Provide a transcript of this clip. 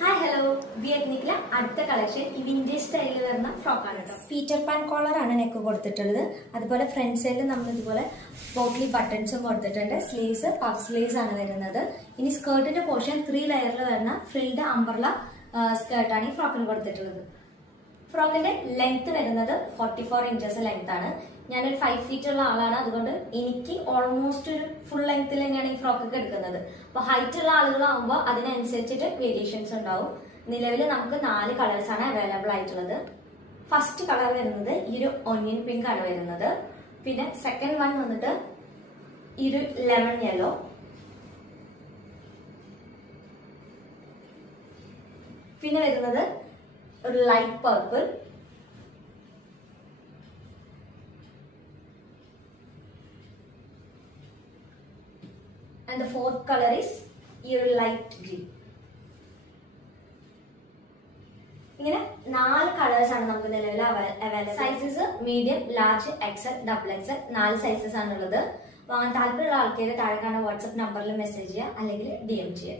Hi hello വിയറ്റ്നിക്കിലെ അടുത്ത collection ഈ vintage സ്റ്റൈലിൽ വരുന്ന ഫ്രോക്കാണ് കേട്ടോ. പീറ്റർ പാൻ കോളറാണ് നെക്ക് കൊടുത്തിട്ടുള്ളത്. അതുപോലെ ഫ്രണ്ട് സൈഡിൽ നമ്മൾ ഇതുപോലെ പോട്ട്ലി ബട്ടൺസും കൊടുത്തിട്ടുണ്ട്. സ്ലീവ്സ് പഫ് സ്ലീവ്സ് ആണ് വരുന്നത്. ഇനി സ്കേർട്ടിന്റെ പോർഷൻ 3 ലെയറിൽ വരുന്ന ഫ്രിൽഡ് അംബർല സ്കേർട്ടാണ് ഈ ഫ്രോക്കിന് കൊടുത്തിട്ടുള്ളത്. ഫ്രോക്കിന്റെ ലെങ്ത് വരുന്നത് 44 ഇഞ്ചസ് ലെങ്ത് ആണ്. ഞാനൊരു 5 ഫീറ്റ് ഉള്ള ആളാണ്, അതുകൊണ്ട് എനിക്ക് ഓൾമോസ്റ്റ് ഒരു ഫുൾ ലെങ്ത്തിൽ തന്നെയാണ് ഈ ഫ്രോക്കൊക്കെ എടുക്കുന്നത്. അപ്പൊ ഹൈറ്റ് ഉള്ള ആളുകളാകുമ്പോൾ അതിനനുസരിച്ചിട്ട് വേരിയേഷൻസ് ഉണ്ടാവും. നിലവിൽ നമുക്ക് 4 കളേഴ്സ് ആണ് അവൈലബിൾ ആയിട്ടുള്ളത്. ഫസ്റ്റ് കളർ വരുന്നത് ഈ ഒരു ഒനിയൻ പിങ്ക് ആണ് വരുന്നത്. പിന്നെ സെക്കൻഡ് വൺ വന്നിട്ട് ഈ ഒരു ലെമൺ യെല്ലോ, പിന്നെ വരുന്നത് ഒരു light purple, and the fourth color is ഈ ഒരു ലൈറ്റ് ഗ്രീൻ. ഇങ്ങനെ 4 കളേഴ്സ് ആണ് നമുക്ക് നിലവിൽ available. Sizes medium, large, XL, double XL 4 sizes ആണുള്ളത്. വാങ്ങാൻ താല്പര്യമുള്ള ആൾക്കാരെ താഴെ കാണുന്ന വാട്സ്ആപ്പ് നമ്പറിൽ മെസ്സേജ് ചെയ്യുക അല്ലെങ്കിൽ DM ചെയ്യുക.